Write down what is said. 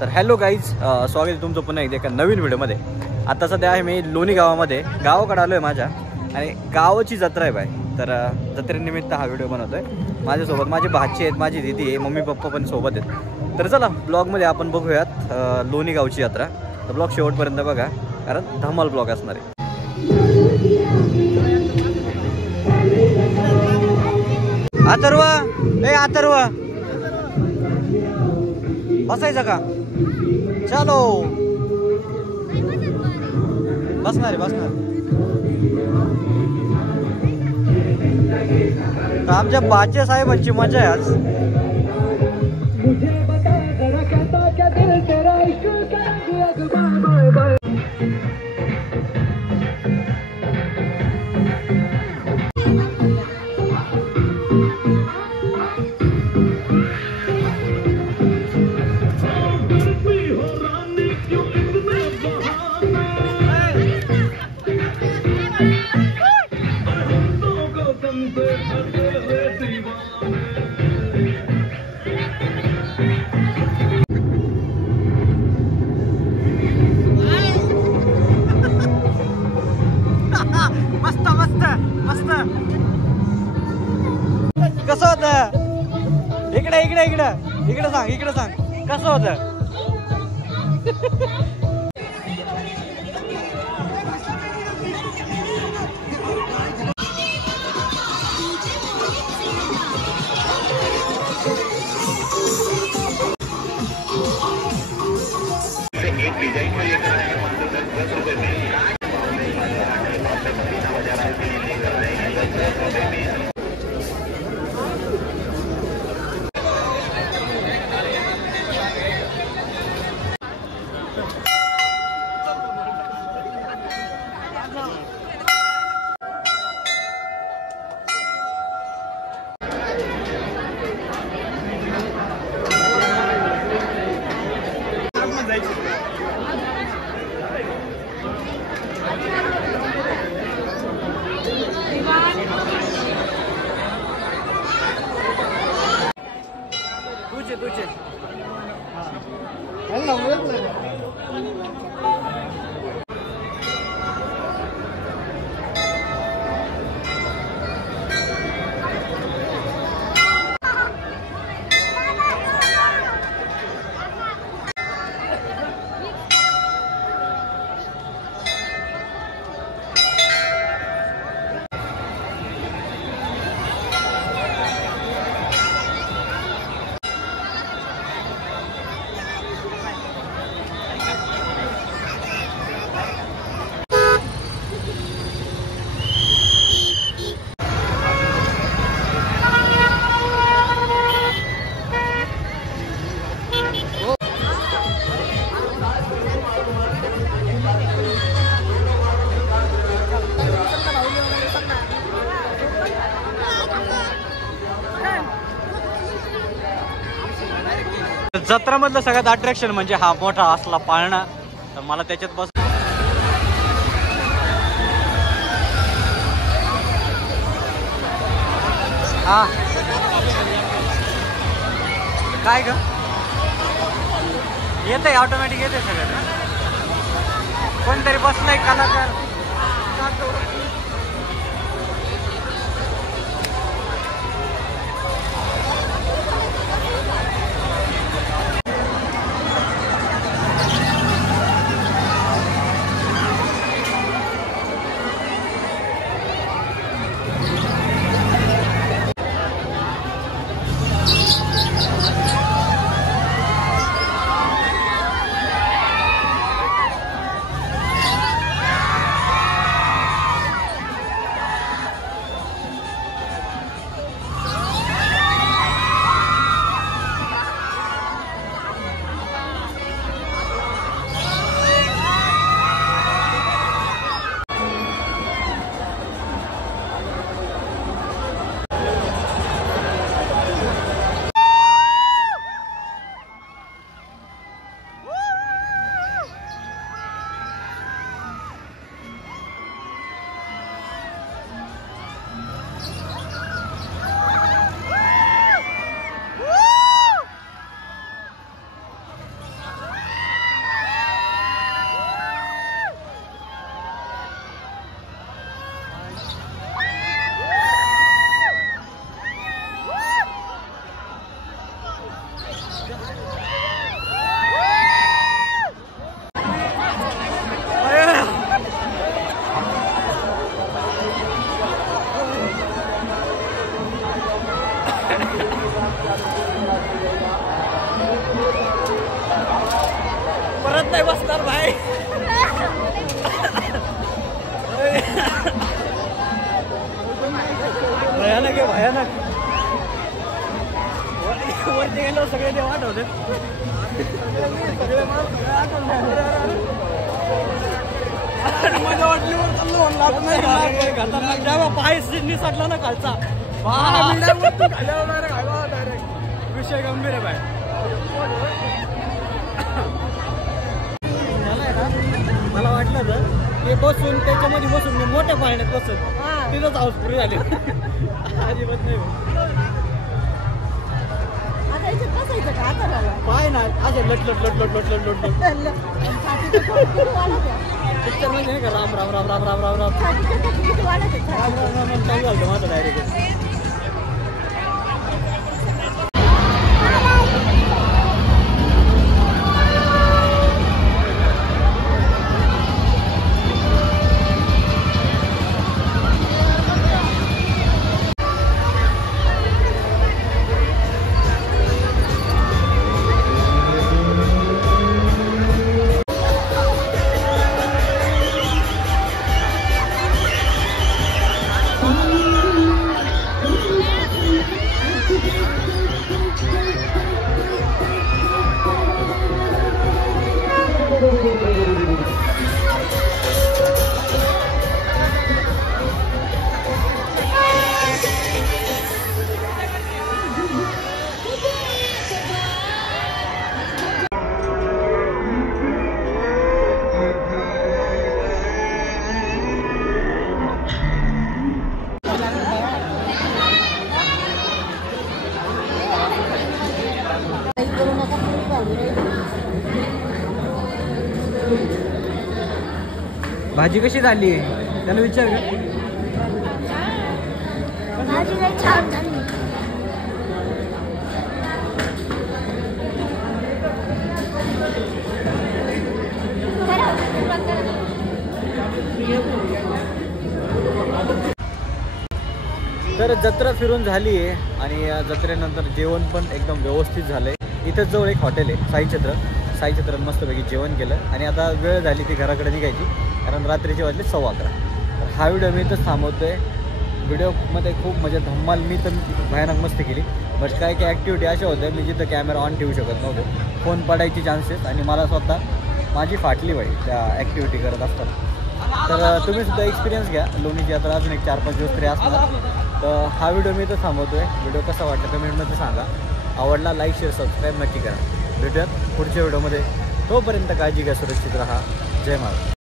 तर hello guys, स्वागत आहे तुमचं पुन्हा एकदा एका नवीन व्हिडिओमध्ये. आता सध्या आहे मी लोणी गावामध्ये, गावाकडे आलो आहे माझ्या, आणि गावाची जत्रा आहे बाय. तर जत्रेनिमित्त हा व्हिडिओ बनवतो आहे. माझ्यासोबत माझे भाची आहेत, माझी दीदी आहे, मम्मी पप्पा पण सोबत आहेत. तर चला ब्लॉगमध्ये आपण बघूयात लोणी गावची यात्रा. तर ब्लॉग शेवटपर्यंत बघा, कारण धमाल ब्लॉग असणार आहे. अथर्वा, ए अथर्वा, बसायचं का? चलो, बसणार आहे, बसणार. तर आमच्या बाचे साहेबांची मजा आहे आज. मस्त मस्त मस्त. कसं होतं? इकडे इकडे इकडे इकडे सांग, इकडे सांग कसं होतं? तुझे जत्रामधलं सगळ्यात अट्रॅक्शन म्हणजे हा मोठा असला पाळणा. तर मला त्याच्यात बस. हा काय ग, येतंय ऑटोमॅटिक, येते सगळं. कोणतरी बसलाय कलाकार. गप्प नाही बसणार भाई. भयानक आहे भयानक. वरती गेलो सगळे ते आठवते. मजा वाटली खतरनाक. पाय निसटला ना खालचा. विषय गंभीर आहे बाय. मला वाटलं तर ते बसून त्याच्यामध्ये बसून मी मोठ्या पाण्यात बसून तिथंच हाऊस पुरी झाली. अजिबात नाही पाय ना असे लट लट लट लट लट लट लट लट. पिक्चर म्हणजे नाही का राम राम राम राम राम राम राम चालू झालं माझं डायरेक्ट. भाजी कशी झाली त्याला विचार का. भाजी लई छान झाली. तर जत्रा फिरून झाली आहे आणि जत्रेनंतर जेवण पण एकदम व्यवस्थित झालंय. इथंच जवळ एक हॉटेल आहे साई छत्रात मस्तपैकी जेवण केलं आणि आता वेळ झाली ती घराकडे निघायची कारण रात्रीचे वाजले 11:15. तर हा व्हिडिओ मी इथंच थांबवतोय. व्हिडिओमध्ये खूप म्हणजे धम्माल मी तर भयानक मस्ती केली. बट काही काही ॲक्टिव्हिटी अशा होत्या मी जिथं कॅमेरा ऑन ठेवू शकत नव्हतो. फोन पडायची चान्सेस आणि मला स्वतः माझी फाटली बाई त्या ॲक्टिव्हिटी करत असतात. तर तुम्ही सुद्धा एक्सपिरियन्स घ्या. लोणीची यात्रा अजून एक 4-5 दिवस तरी असणार. तर हा व्हिडिओ मी इथं थांबवतोय. व्हिडिओ कसा वाटला कमेंटमध्ये सांगा. आवडला लाईक शेअर सबस्क्राईब नक्की करा. भेटूयात पुढच्या व्हिडिओमध्ये. तोपर्यंत काळजी घ्या, सुरक्षित राहा. जय महाराज.